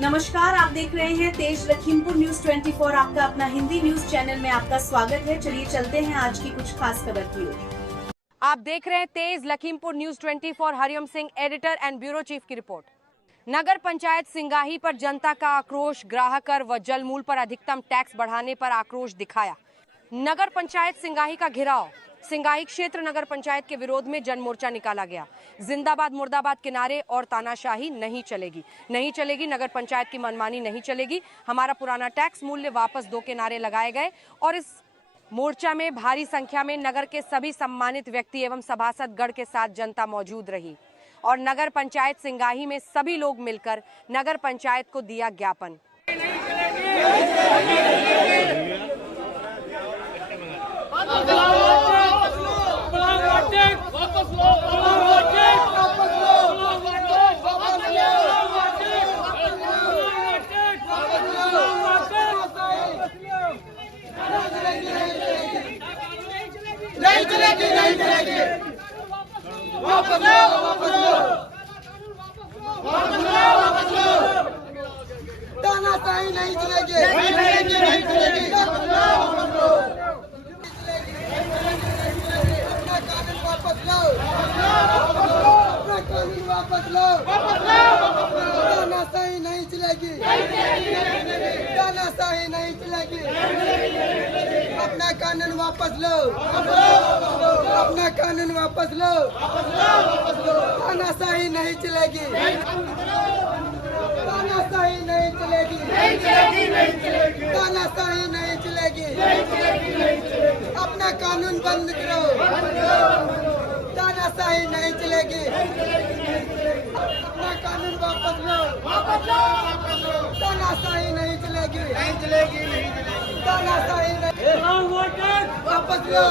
नमस्कार, आप देख रहे हैं तेज लखीमपुर न्यूज 24। आपका अपना हिंदी न्यूज चैनल में आपका स्वागत है। चलिए चलते हैं आज की कुछ खास खबर की ओर। आप देख रहे हैं Tej Lakhimpur news 24। Hariom Singh, editor and bureau chief की रिपोर्ट। नगर पंचायत सिंगाही पर जनता का आक्रोश, ग्राहक कर व जलमूल पर अधिकतम टैक्स बढ़ाने पर आक्रोश दिखाया। नगर पंचायत सिंगाही का घेराव, सिंगाही क्षेत्र नगर पंचायत के विरोध में जन मोर्चा निकाला गया। जिंदाबाद मुर्दाबाद के नारे और तानाशाही नहीं चलेगी, नगर पंचायत की मनमानी नहीं चलेगी, हमारा पुराना टैक्स मूल्य वापस दो के नारे लगाए गए। और इस मोर्चा में भारी संख्या में नगर के सभी सम्मानित व्यक्ति एवं सभासद गण के साथ जनता मौजूद रही और नगर पंचायत सिंगाही में सभी लोग मिलकर नगर पंचायत को दिया ज्ञापन। नहीं चलेगी। वापस लो। तानाशाही नहीं चलेगी। अपना कानून वापस लो। तानाशाही नहीं चलेगी। अपना कानून वापस लो। तानाशाही नहीं चलेगी। अपना कानून बंद करो। तानाशाही नहीं चलेगी। अपना कानून वापस लो। तानाशाही नहीं चलेगी। तानाशाही नहीं वापस लो।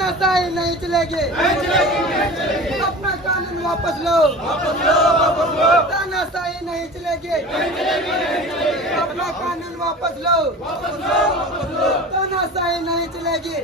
तानाशाही नहीं चलेगी। अपना कानून वापस लो। तानाशाही नहीं चलेगी। अपना कानून वापस लो। तानाशाही नहीं चलेगी।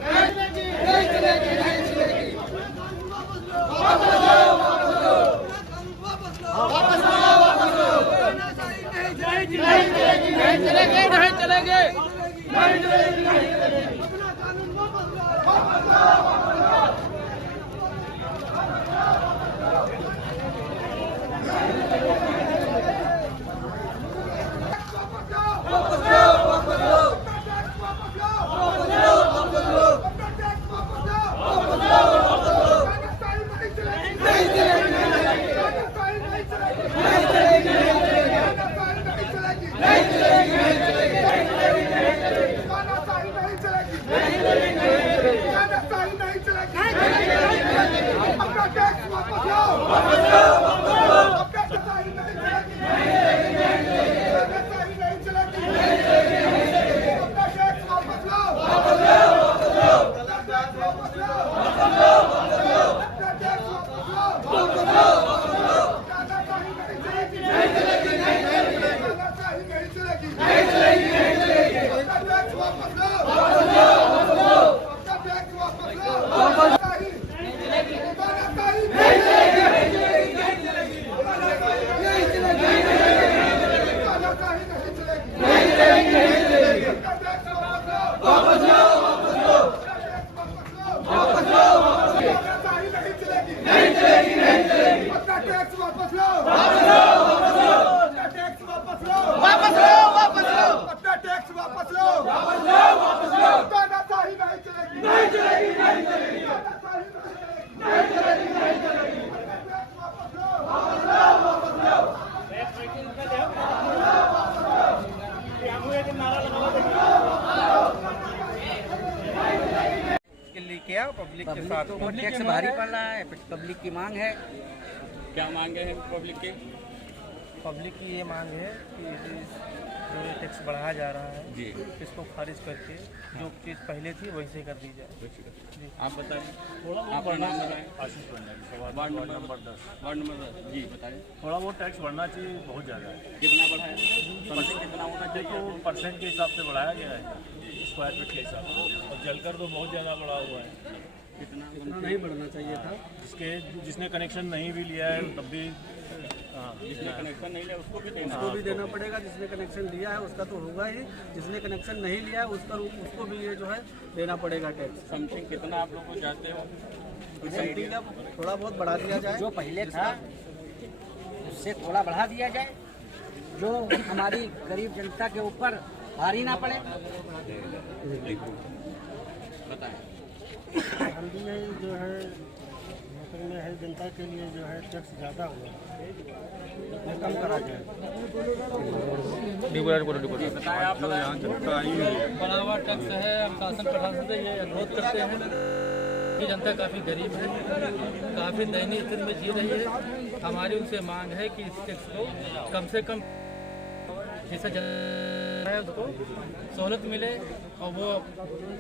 किया पब्लिक के साथ तो टैक्स भारी पड़ रहा है। पब्लिक की मांग है। क्या मांगे हैं पब्लिक की? पब्लिक की ये मांग है कि जो ये टैक्स बढ़ाया जा रहा है जी इसको खारिज करके जो चीज़ पहले थी वैसे कर दी जाए। जी आप बताइए, आपका नाम बताएं। Ashish Panda ward ward number number 10। Ward number 10 जी बताएं। थोड़ा बहुत टैक्स बढ़ना चाहिए, बहुत ज़्यादा है। कितना बढ़ाया, समथिंग कितना होना चाहिए? देखो परसेंट के हिसाब से बढ़ाया गया है, स्क्वायर फीट के हिसाब से, और जलकर तो बहुत ज़्यादा बढ़ा हुआ है। कितना नहीं बढ़ना चाहिए था। जिसने कनेक्शन नहीं भी लिया है तब भी जिसने कनेक्शन नहीं लिया उसको भी देना उसको भी देना पड़ेगा। जिसने कनेक्शन लिया है उसका तो होगा ही, जिसने कनेक्शन नहीं लिया है उसको भी ये जो है देना पड़ेगा टैक्स। समथिंग कितना आप लोग को जाते हो? समथिंग का थोड़ा बहुत बढ़ा दिया जाए, जो पहले था उससे थोड़ा बढ़ा दिया जाए, जो हमारी गरीब जनता के ऊपर भारी ना पड़े। बताएं। हल्दी में जो है नौकरी में है जनता के लिए जो है टैक्स ज़्यादा हुआ है, कम करा जाए। बताएं आप लोग। बढ़ा हुआ टैक्स है, हम शासन प्रशासन से ये अनुरोध करते हैं कि जनता काफ़ी गरीब है, काफ़ी दयनीय स्थिति में जी रही है। हमारी उनसे मांग है कि इस टैक्स को कम से कम जैसा है उसको सहूलत मिले और वो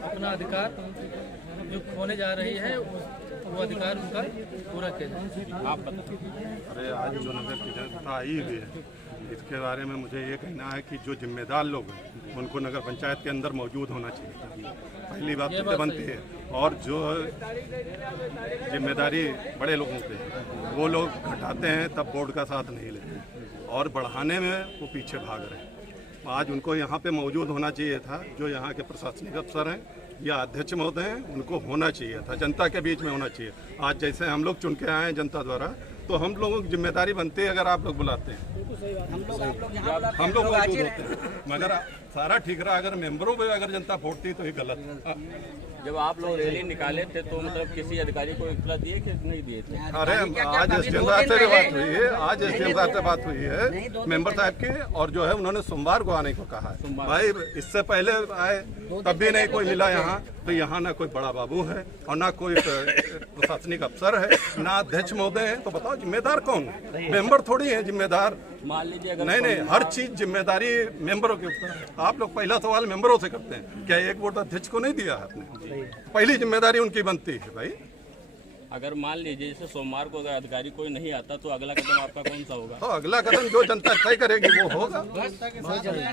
अपना अधिकार जो खोने जा रही है वो अधिकार उनका पूरा किया जाए। आप बताएं। अरे आज जो नगर की जनता आई हुई है इसके बारे में मुझे ये कहना है कि जो जिम्मेदार लोग हैं उनको नगर पंचायत के अंदर मौजूद होना चाहिए। पहली बात तो बनती है, और जो जिम्मेदारी बड़े लोगों पे वो लोग घटाते हैं तब बोर्ड का साथ नहीं लेते, और बढ़ाने में वो पीछे भाग रहे हैं। आज उनको यहाँ पे मौजूद होना चाहिए था, जो यहाँ के प्रशासनिक अफसर हैं या अध्यक्ष महोदय हैं उनको होना चाहिए था, जनता के बीच में होना चाहिए। आज जैसे हम लोग चुन के आए हैं जनता द्वारा, तो हम लोगों की जिम्मेदारी बनती है अगर आप लोग बुलाते हैं हम लोग हम लोग मौजूद होते हैं। मगर सारा ठीक रहा, अगर मेंबरों पे अगर जनता वोटती तो ये गलत। जब आप लोग रैली निकाले थे तो मतलब किसी अधिकारी को इत्तला दिए कि नहीं दिए थे? अरे आज एसडीएम साहब से बात हुई है, आज एसडीएम साहब से बात हुई है मेंबर साहब की, और जो है उन्होंने सोमवार को आने को कहा है। भाई इससे पहले आए तब भी नहीं कोई मिला यहाँ, तो यहाँ ना कोई बड़ा बाबू है और ना कोई प्रशासनिक अफसर है, ना अध्यक्ष महोदय है, तो बताओ जिम्मेदार कौन है? मेंबर थोड़ी है जिम्मेदार। मान लीजिए अगर नहीं, हर चीज जिम्मेदारी मेंबरों के ऊपर है। आप लोग पहला सवाल मेंबरों से करते हैं, क्या एक वोट अध्यक्ष को नहीं दिया आपने? पहली जिम्मेदारी उनकी बनती है भाई। अगर मान लीजिए जैसे सोमवार को अगर अधिकारी कोई नहीं आता तो अगला कदम आपका कौन सा होगा? तो अगला कदम जो जनता तय करेगी वो होगा।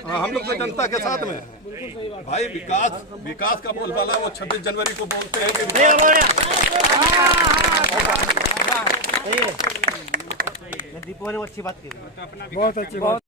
हाँ, हम लोग तो जनता के साथ में हैं भाई। विकास का बोलबाला वो 26 जनवरी को बोलते हैं कि दीपू ने अच्छी बात की, बहुत अच्छी बात।